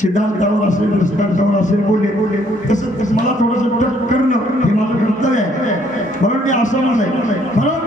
सिद्धांतावर असेल दृष्टांतावर असेल बोलले तसं मला थोडंसं करणं हे माझं कर्तव्य आहे म्हणून मी असं म्हणलंय म्हणून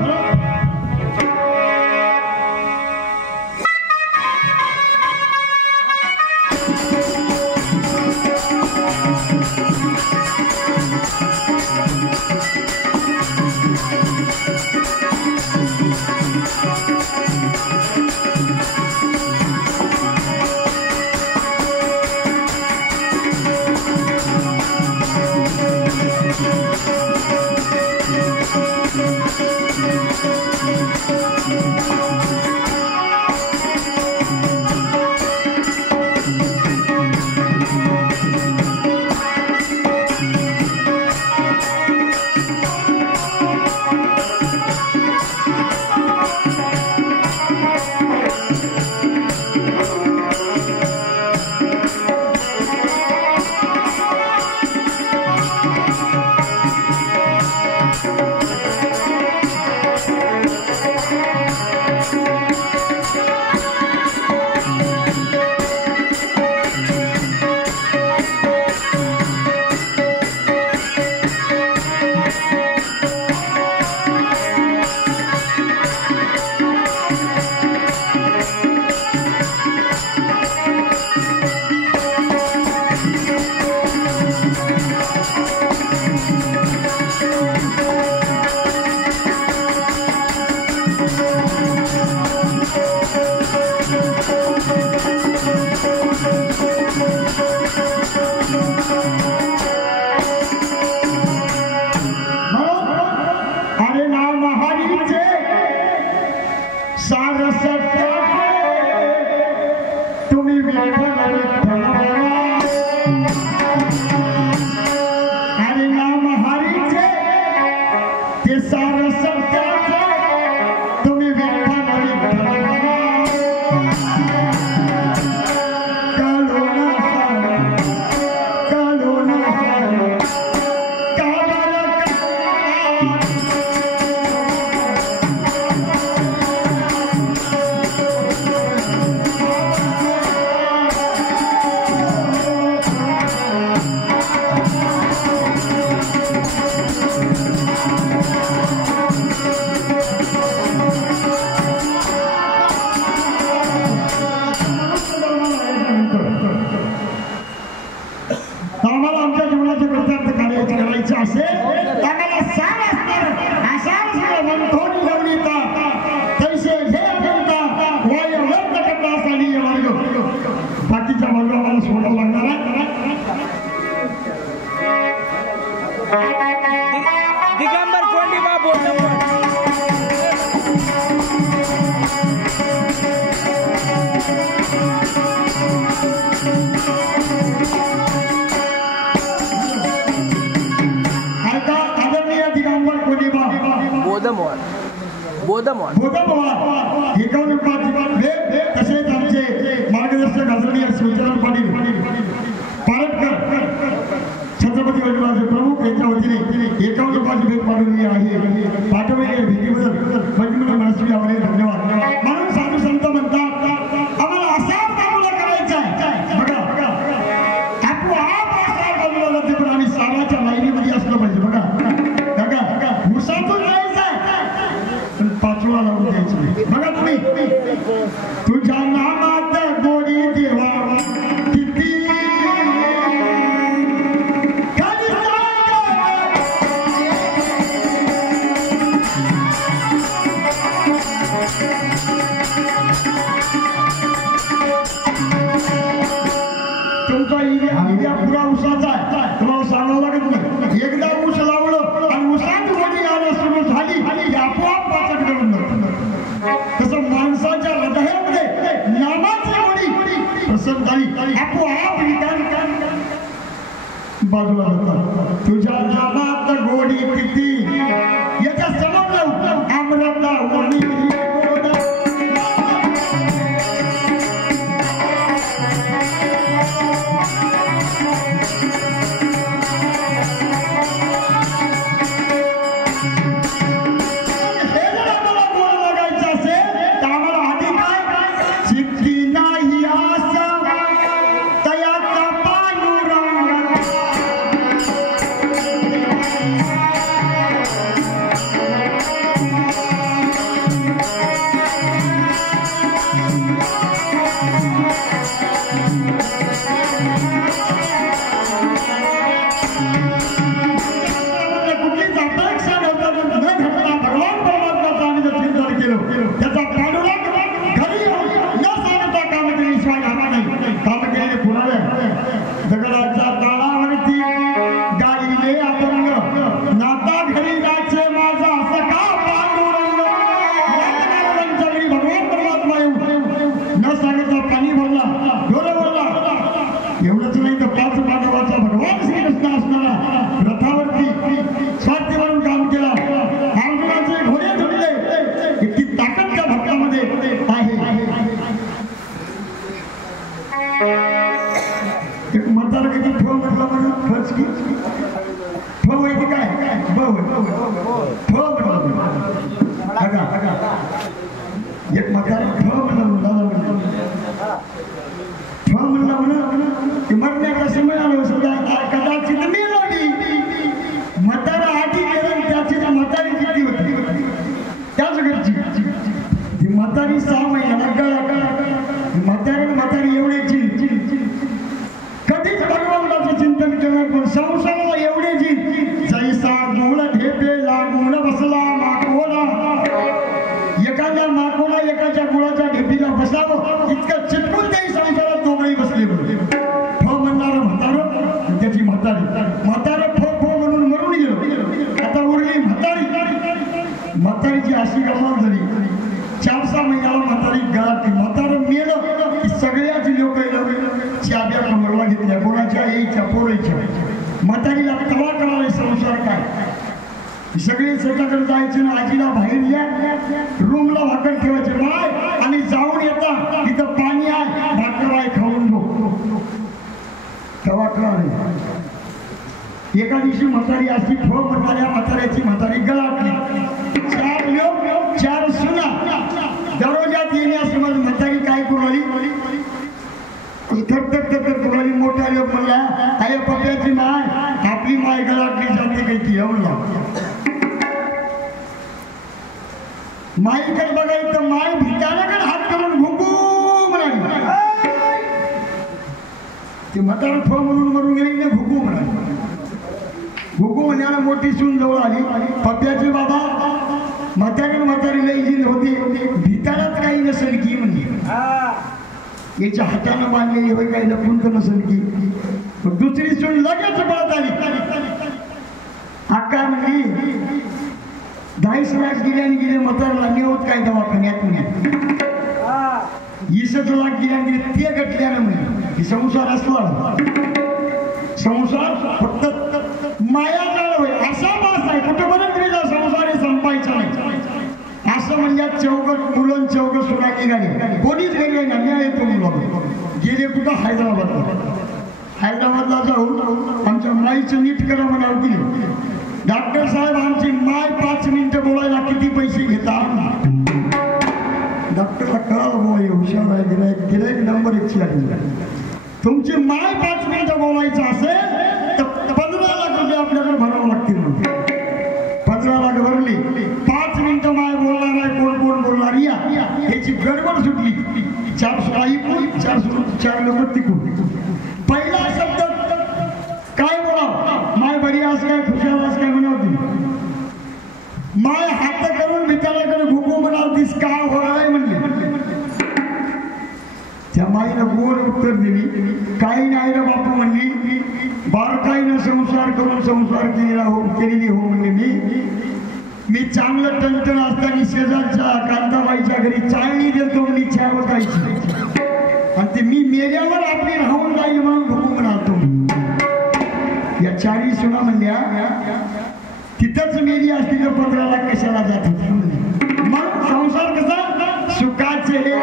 अरे नाम हरीचे सार सत्य तुम्ही विठ्ठल अरे नाम हरीचे ते सार सत्य तुम्ही विठ्ठल दिगंबर कोंडीबा बोलतो आदरणीय दिगंबर कोंडीबा बोधमोहन तसेच आमचे मार्गदर्शक आदरणीय शिवचरण पाटील पारटकर छत्रपती गणराजे प्रमुख यांच्या वतीने 51 रुपयाची भेट पाठवली आहे. पाठवलेल्या भेटीबद्दल पंचमीला मनस्वी आभारी धन्यवाद. म्हणून साधू संत म्हणतात आम्हाला असा बाजूला करायचा आहे बघा आपोआप असा बाजूला जाते पण आम्ही साराच्या लाईनीमध्ये असलं पाहिजे बघा बघा उसातून जायचं आहे पण पाचवा लावून द्यायचं नाही. बघा तुम्ही तुझ्या नामात गोडी देवा तुमचा इंडिया पुरा उसाचा आहे तुम्हाला सांगावं लागत नाही. एकदा ऊस लावलं आणि उसात गोडी यायला सुरू झाली आणि आपोआप पाचट करून तसं माणसाच्या हृदयामध्ये नामाची गोडी प्रसन्न झाली आपोआप विकार बाजूला जातात. तुझ्या नामात गोडी किती याच्या समोर अमृता गोडी एवढंच नाही तर 5 पांडवाचा भगवान श्रीकृष्ण असणारा रथावरती स्वार्थी म्हणून काम केला. अर्जुनाचे घोडे धुतले इतकी ताकद त्या भक्तामध्ये आहे. एक म्हातारा किती ठेव म्हटलं म्हणून खर्च की ठेव माहिती काय एक म्हातारा ठेव म्हणलं म्हणून मरण्याचा समय आलो सुद्धा कदाचित मेलोडी म्हातारा आधी गेला त्याची म्हातारी किती होती त्याच घरची ती म्हातारी 6 महिन्याला म्हातारी एवढ्याची कधीच भगवानाचं चिंतन केलं पण संसाराला एवढ्याची जैसा गुळ ढेपे लागून बसला माकोला एखाद्या माकोला एकाच्या गुळाच्या ढेपीला बसावं इतकं चिटकून त्याही संसारात दोघंही बसले फो म्हणणार म्हातारं त्याची म्हातारी फो म्हणून मरून गेलो. आता उरली म्हातारी म्हातारीची अशी गमाल झाली 4-6 महिन्याला म्हातारी गळाली. म्हातारं मेलं की सगळ्याच लोक चाब्या कमरला घेतल्या, कोणाच्या यायच्या पोरायच्या. म्हातारीला तवा करावे संसार काय. सगळे स्वतःकडे जायचे ना, आजीला बाहेर या रूमला भाकर ठेवायचे बाय आणि जाऊन येता तिथं पाणी आहे, भाकर आहे, खाऊन गो. तवा करावे. एका दिवशी म्हातारी अशी ठोक म्हणाल्या, म्हाताऱ्याची म्हातारी गळाटली. 4 लोक 4 सुना दररोजात येण्यासमोर म्हातारी काय करू थर मोठ्या लोक म्हणला, अरे पप्याची माय आपली माय गळाटली जाते काही ती एवढा. माईकडे बघायचं, माय भितानाकडे हात करून घुकू म्हणाली. ते म्हातारा ठो म्हणून मरून गेली ना, घुकू म्हणाली. घुकू म्हणाला मोठी सून जवळ आली. पप्याचे बाबा म्हातारीला इजी होती, भितानात काही नसेल की म्हणजे याच्या हातानं बांधलेली होय, काही लपून तर नसेल की. दुसरी सून लगेच पळत आली. अक्का म्हणली 10 लाख गेले म्हातारला नेऊत काय दवाखान्यात म्हणे. 20 लाख गेले ते गटल्यानं म्हणे. संसार असला संसार फक्त माया जाळ होय असा मास आहे. कुठेपर्यंत गेला संसार हे संपायचा नाही. असं म्हणजे 14 मुलं 14 सुना निघाले, कोणीच गेले ना. न्याय येतो मुलं गेले कुठं हैदराबादला जाऊन आमच्या माईचं नीट करा म्हणावं की डॉक्टर साहेब आमची माय 5 मिनिटं बोलायला किती पैसे घेतात. डॉक्टरला कळालं बाबा हुशार आहे, गिरायक नंबर 1 आली. तुमची माय 5 मिनिटं बोलायचं असेल तर 15 लाख रुपये आपल्याकडे भरावं लागतील. 15 लाख भरली, 5 मिनिटं माय बोलणार आहे, कोण बोलणार या याची गडबड सुटली. 4 सुराई 4 लोक तिकून. पहिला शब्द काय बोलाव, माय बरी आज काय खुशाल आज काय म्हणावती. माय हात करून भिताराकडे घुकू म्हणावतीस का होय म्हणले. त्या माईनं गोड उत्तर दिली, काही नाही रे बापू म्हणली, बारकाईनं संसार करून संसार केलेली हो म्हणले. मी चांगलं टणटण असताना शेजारच्या कांताबाईच्या घरी चाळणी देतो म्हणली चहा बघायची, आणि ते मी मेल्यावर आपली राहून जाईल म्हणून घुकू म्हणालतो. या 4 सुना म्हणल्या तिथंच मेली असती तर 15 लाख कशाला जात होती. मग संसार कसा सुखाचे दिल्या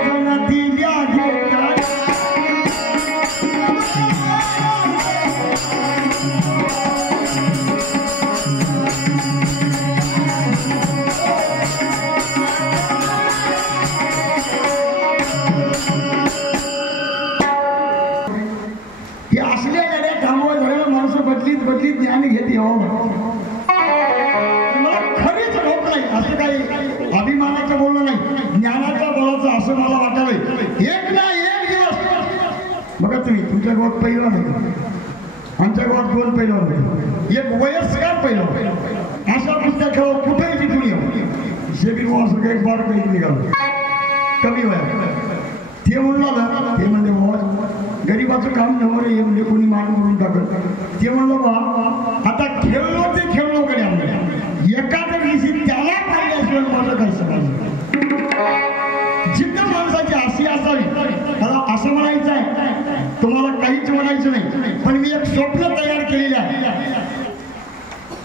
हे असल्या गाड्या थांबवा झालेला माणसं बदलीत ज्ञान घेते. हो मला खरीच होत नाही असं काही अभिमानाचं बोलणं नाही, ज्ञानाचं बोलायचं असं मला वाटायलंय. एक ना एक दिवस बघा तुम्ही, तुमच्या गावात पहिला नाही, आमच्या गावात 2 पहिला होते, एक वयस्कर पहिला. अशा पुस्तक खेळ कुठेही तिथून येऊ शेबी असं काही बार काही निघालं कमी वया. ते म्हणलं ते म्हणजे बाबा गरीबाचं काम नव्हतं हे म्हणजे कोणी मान करून टाकत. ते म्हणलं बा आता खेळलो ते खेळलो कडे आम्हाला एखाद्या दिवशी त्याला पाहिल्याशिवाय माझं काही समज. जिद्द माणसाची अशी असावी. मला असं म्हणायचं आहे, तुम्हाला काहीच म्हणायचं नाही, पण मी एक स्वप्न तयार केलेलं आहे.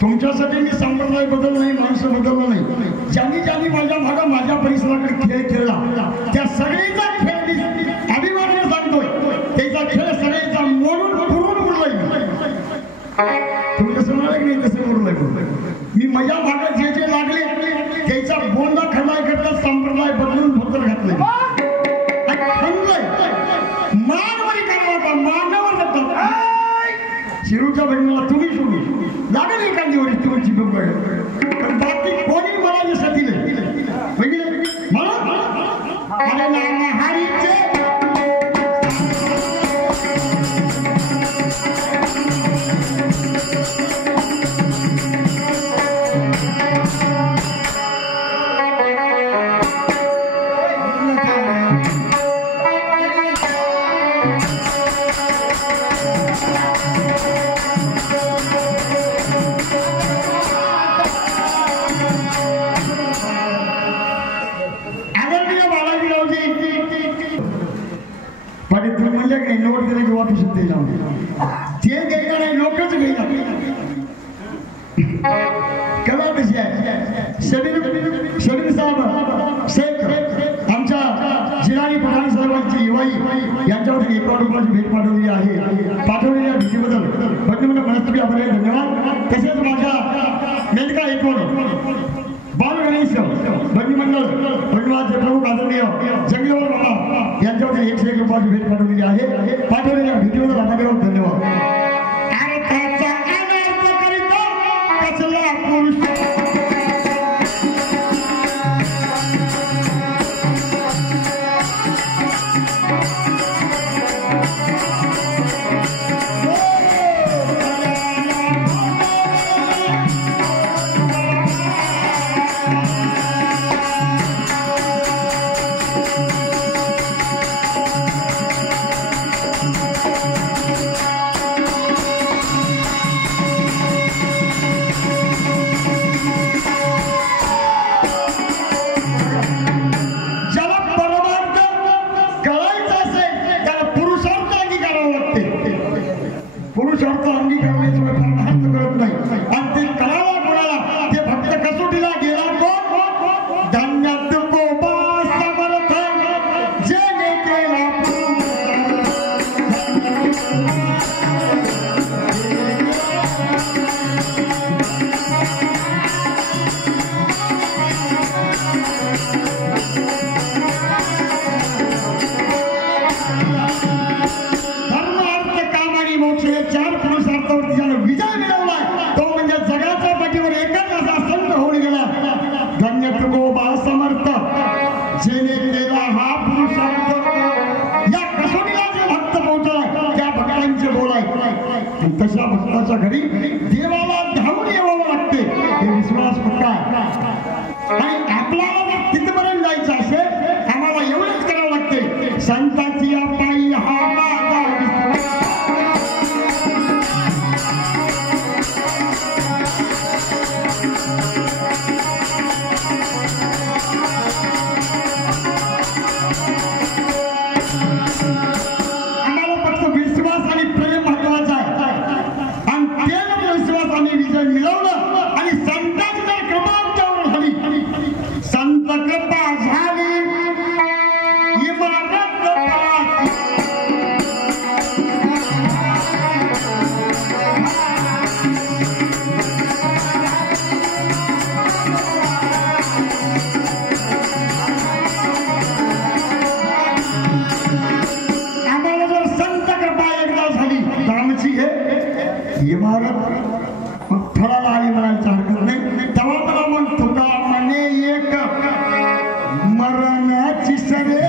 तुमच्यासाठी मी संप्रदाय बदल नाही, माणसं बदललं नाही. ज्यांनी माझ्या भागा माझ्या परिसराकडे खेळ खेळला त्या सगळीचा खेळ अभिमानाने सांगतोय. त्याचा खेळ सगळ्याचा मोडून उडलाय. तुम्ही कसं म्हणाले की नाही तसं उडलाय. मी माझ्या भागात जे लागले त्याचा बोंदा खलाय करता संप्रदाय बदलून धोतर घातलंय. मानवरी करावा मानवर जातात. शिरूच्या बहिणीला तुम्ही सोडू लागेल एखादी वरी तुमची बघ, पण बाकी कोणी मला दिसत दिले म्हणून अरे नाना हरीचे शिवाई यांच्यावरती 1 रुपयाची भेट पाठवलेली आहे. पाठवलेल्या भेटीबद्दल भजनीमंडळ मनस्तुती आभारी, धन्यवाद. तसेच माझ्या मेनका एकवण बाल गणेश भजनी मंडळ भजनाचे प्रमुख आदरणीय जंगलीवर बाबा यांच्यावरती 101 रुपयाची भेट पाठवलेली आहे. पाठवलेल्या भेटीबद्दल आभारी, धन्यवाद. तशा भक्ताच्या घरी देवाला धावून यावं लागते, हे विश्वास पक्का. आणि आपल्याला जर तिथपर्यंत जायचं असेल आम्हाला एवढंच करावं लागते, संतांची पायी हा माझा आम्हाला फक्त विश्वास आणि प्रेम महत्वाचा आहे. आणि ते जर विश्वास आणि विजय मिळवलं आणि संतांची जर कृपा आमच्यावर झाली, संत कृपा झाली इमारत आम्हाला जर संत कृपा एकदा झाली तर आमची हे इमारत फळाला आली म्हणायची हरकत नाही. तेव्हा मला म्हणतो का म्हणे एक मरणाची सरे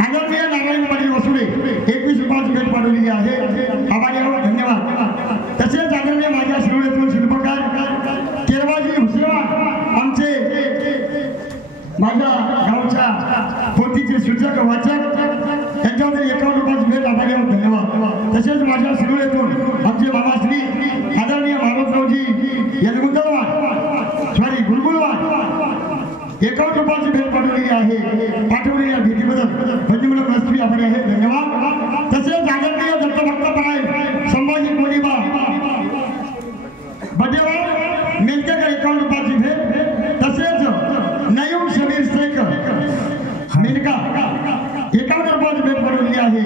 आदरणीय नारायण पाटील वसुडे 21 रुपयाची भेट पाठवलेली आहे. आभारी आहोत, धन्यवाद. तसेच आदरणीय माझ्या शिरोळेतून शिल्पकार केरवाजी हुसेवान आमचे माझ्या गावच्या पोथीचे सूचक वाचक यांच्यावरती 51 रुपयाची भेट, आभारी आहोत, धन्यवाद. तसेच माझ्या शिरोळेतून आमचे मामाश्री आदरणीय मारुतरावजी यलगुंदरवाड सॉरी गुलगुलवाड 51 रुपयाची भेट पाठवलेली आहे. पाठवलेल्या भेटीबद्दल भजनीमंडळ मनस्तुती आभारी आहे, धन्यवाद. तसेच आदरणीय दत्तभक्त पराय संभाजी कोणीबा बडेवाड मेलकेकर 51 रुपयाची भेट. तसेच नयूम शबीर शेख मेनका 51 रुपयाची भेट पाठवलेली आहे.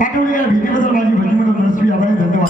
पाठवलेल्या भेटीबद्दल माझी भजनीमंडळ मनस्तुती आभारी, धन्यवाद.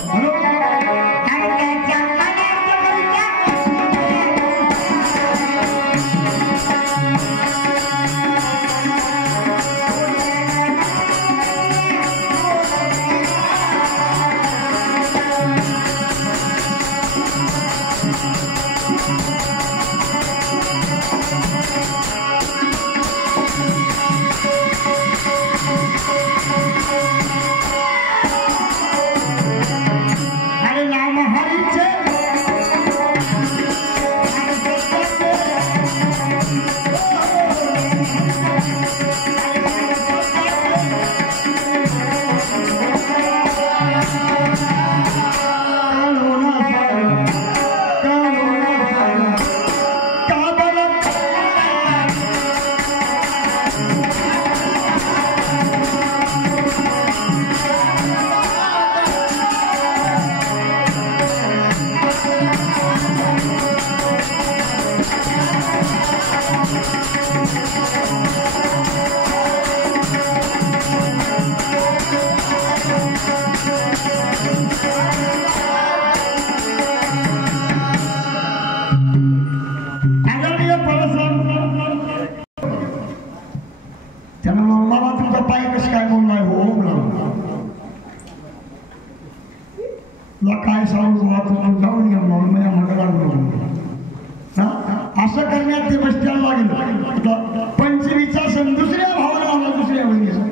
असं करण्यात ते बसट्याला लागलं. पंचवीचा सण दुसऱ्या भावाला मला दुसऱ्या बहिणीचा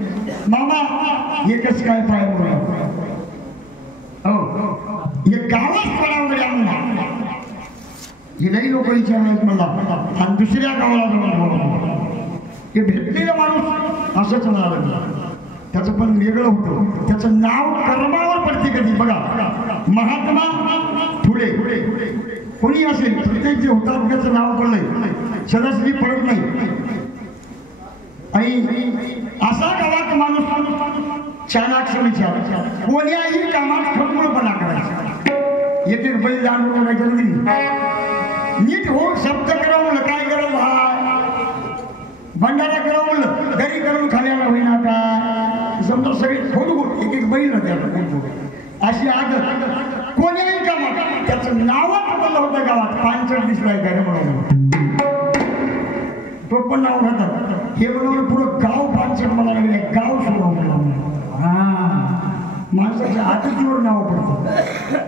मामा एकच काय पाय बोला हो हे गावात पडावं आम्हाला हे नाही लोक विचारणार मला आणि दुसऱ्या गावाला जाऊन हे भेटलेला माणूस असंच म्हणाला. त्याचं पण वेगळं होतं. त्याचं नाव कर्मावर पडते कधी बघा. महात्मा फुले कोणी असेल प्रत्येक जे होतात त्याचं नाव पडलंय सरासरी पडत नाही. आणि असा गावात माणूस चाणाक्ष विचार कोण्याही कामात खटमूळपणा करायचा. येथे बैल जाणून नीट हो शब्द करावं म्हणलं काय गरज आहे भंडारा करावं म्हणलं घरी करून खाल्याला होईना काय समजा सगळे खोट एक एक बैल होते अशी आदत कोण्याही कामात त्याचं नावच बंद होतं गावात. पांचट दिसलाय काय म्हणून तो पण नाव राहतात. हे म्हणून पुरं गाव पांचट म्हणायला गेले गाव सोडवलं माणसाच्या आतिथीवर नाव पडतं.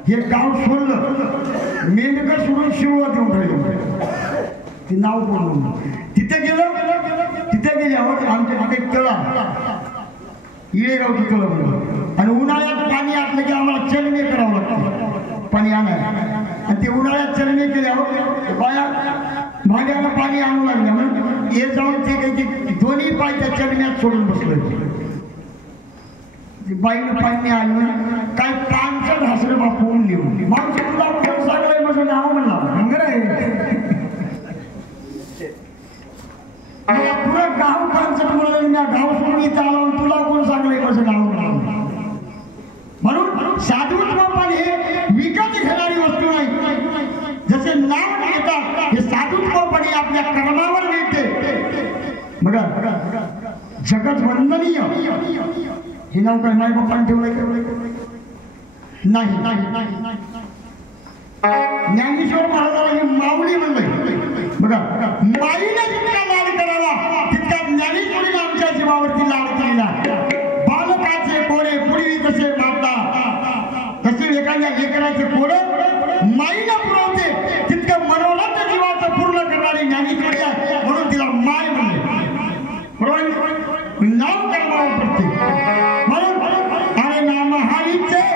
हे गाव सोडलं मेंढकं सोडून शिवळात येऊन राहिलं ते नाव पडलं. तिथे गेल्यावर आमच्या हात एक तळा इळेगावचं तळं म्हणलं आणि उन्हाळ्यात पाणी आटलं की आम्हाला चलने करावं लागतं पाणी आणायला. आणि ते उन्हाळ्यात चलने केल्यावर बाया भांड्याला पाणी आणू लागलं म्हणून हे जाऊन ते काही दोन्ही पाय त्या चलण्यात सोडून बसलं. बाईनं पाणी आणलं काय पानसट हसरं बापून लिहून माणूस तुला कोण सांगलंय माझं नाव म्हणला पुरं गाव पानसट म्हणून गाव सोडून इथं आला तुला कोण सांगलंय माझं नाव म्हणा. म्हणून साधुत्वपण हे विकत घेणारी वस्तू नाही. जसे नाव घेतात हे साधुत्वपणे आपल्या कर्मावर मिळते. बघा जगत वंदनीय हे नाव काय नाही बाप्पाने ठेवलंय नाही. ज्ञानेश्वर महाराजाला हे माऊली म्हणलंय. बघा माईने जितका लाड करावा तितका ज्ञानेश्वरीने आमच्या जीवावरती लाड केलेला. बालकाचे कोडे पूर्वी कसे मारता तसे एखाद्या लेकराचे कोडे माईला पुरवते तितकं मनोरथ जीवाचं पूर्ण करणारी ज्ञानेश्वरी आहे म्हणून तिला माय म्हणले. बरोबर नाव कर्मावर पडते म्हणून अरे नाम हरीचे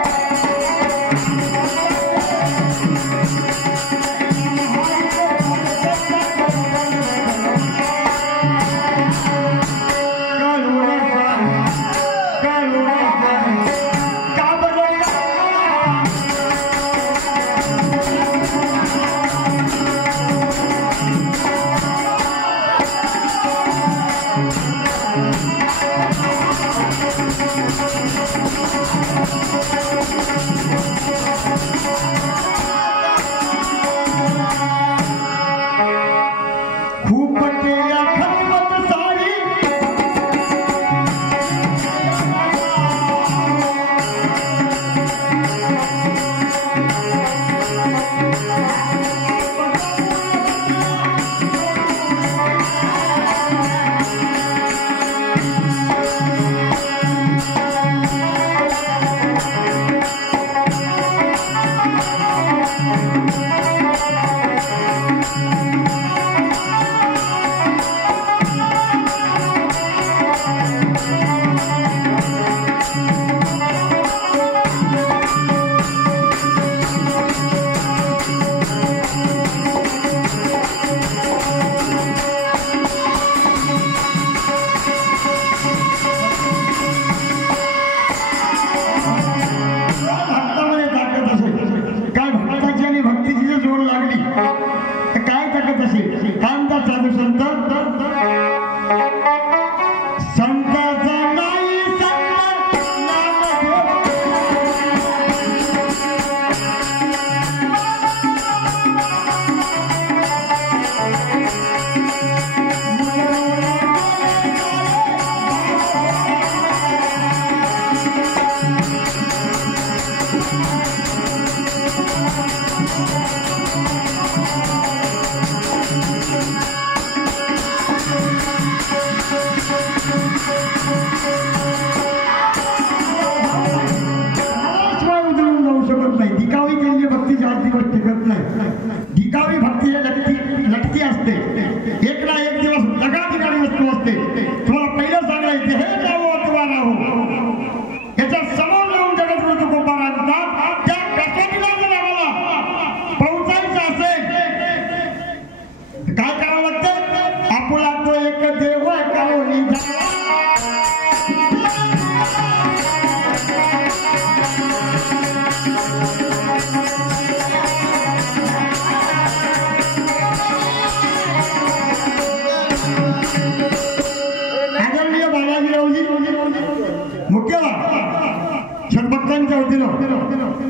दिखावी भक्ती लटकी असते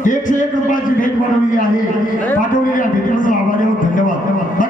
101 रुपयाची भेट पाठवलेली आहे. पाठवलेल्या भेटीचा आभारी आहोत. धन्यवाद.